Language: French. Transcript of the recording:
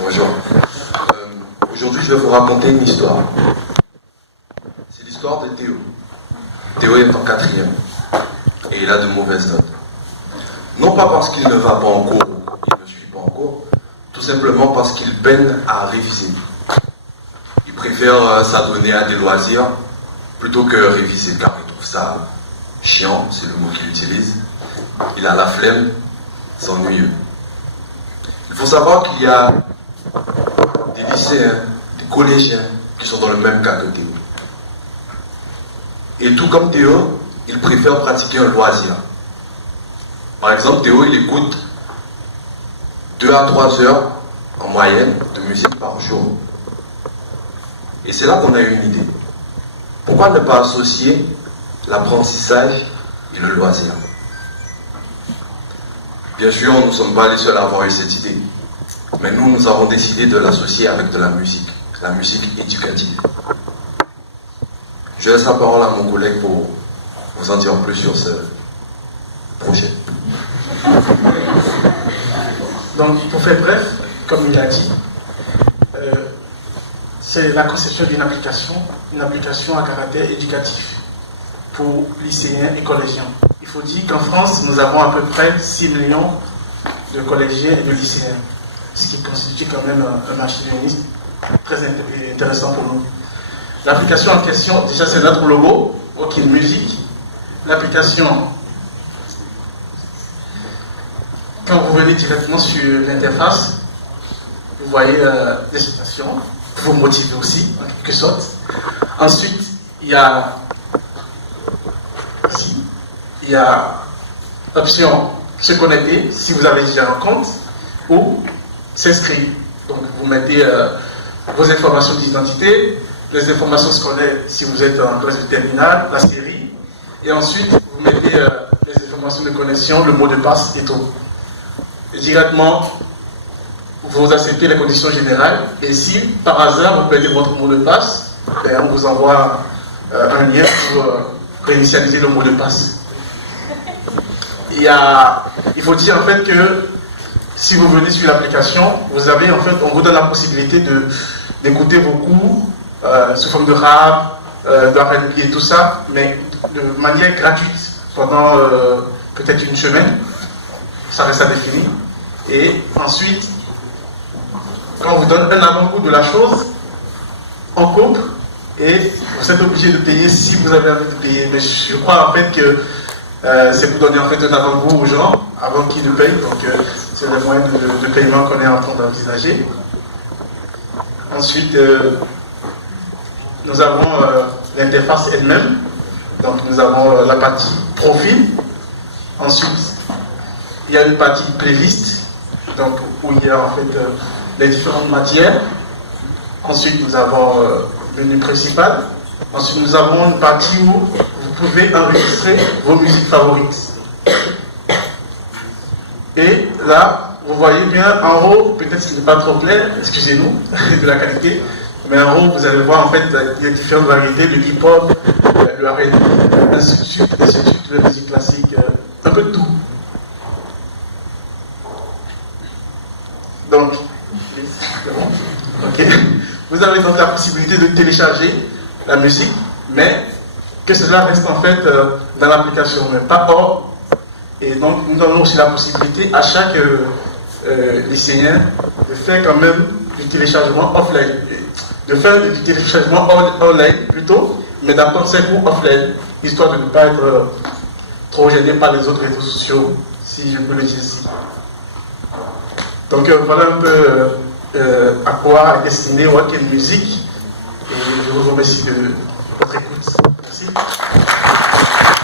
Bonjour. Aujourd'hui, je vais vous raconter une histoire. C'est l'histoire de Théo. Théo est en 4e et il a de mauvaises notes. Non pas parce qu'il ne va pas en cours, il ne suit pas en cours, tout simplement parce qu'il peine à réviser. Il préfère s'adonner à des loisirs plutôt que réviser, car il trouve ça chiant, c'est le mot qu'il utilise. Il a la flemme, c'est ennuyeux. Il faut savoir qu'il y a des lycéens, des collégiens qui sont dans le même cas que Théo. Et tout comme Théo, il préfère pratiquer un loisir. Par exemple, Théo, il écoute 2 à 3 heures en moyenne de musique par jour. Et c'est là qu'on a une idée. Pourquoi ne pas associer l'apprentissage et le loisir? Bien sûr, nous ne sommes pas les seuls à avoir eu cette idée. Mais nous avons décidé de l'associer avec de la musique éducative. Je laisse la parole à mon collègue pour vous en dire plus sur ce projet. Donc, pour faire bref, comme il a dit, c'est la conception d'une application à caractère éducatif pour lycéens et collégiens. Il faut dire qu'en France, nous avons à peu près 6 millions de collégiens et de lycéens, ce qui constitue quand même un marché très intéressant pour nous. L'application en question, déjà c'est notre logo, OK Musique. L'application, quand vous venez directement sur l'interface, vous voyez des citations, pour vous motiver aussi, en quelque sorte. Ensuite, il y a option se connecter si vous avez déjà un compte ou s'inscrire. Donc vous mettez vos informations d'identité, les informations scolaires si vous êtes en classe de terminale, la série, et ensuite vous mettez les informations de connexion, le mot de passe et tout. Et directement, vous acceptez les conditions générales, et si par hasard vous perdez votre mot de passe, on vous envoie un lien pour réinitialiser le mot de passe. Il faut dire en fait que si vous venez sur l'application, vous avez en fait, on vous donne la possibilité d'écouter vos cours sous forme de rap, de R&B et tout ça, mais de manière gratuite pendant peut-être une semaine. Ça reste à définir. Et ensuite, quand on vous donne un avant-goût de la chose, on coupe et vous êtes obligé de payer si vous avez envie de payer. Mais je crois en fait que c'est pour donner en fait un avant-goût aux gens avant qu'ils ne payent. Donc c'est le moyen de paiement qu'on est en train d'envisager. Ensuite, nous avons l'interface elle-même. Donc nous avons la partie profil. Ensuite, il y a une partie playlist, donc où il y a en fait les différentes matières. Ensuite, nous avons le menu principal. Ensuite, nous avons une partie où vous pouvez enregistrer vos musiques favorites. Et là, vous voyez bien en haut, peut-être qu'il n'est pas trop clair, excusez-nous de la qualité, mais en haut, vous allez voir en fait, il y a différentes variétés, le hip-hop, le R&B, ainsi de suite, la musique classique, un peu de tout. Donc, ok. Vous avez donc la possibilité de télécharger la musique, mais que cela reste en fait dans l'application, mais pas hors. Et donc, nous donnons aussi la possibilité à chaque lycéen de faire quand même du téléchargement offline, de faire du téléchargement online plutôt, mais d'apprendre ses cours offline, histoire de ne pas être trop gêné par les autres réseaux sociaux, si je peux le dire ainsi. Donc voilà un peu à quoi est destinée OK Musique, et je vous remercie de votre écoute. Merci.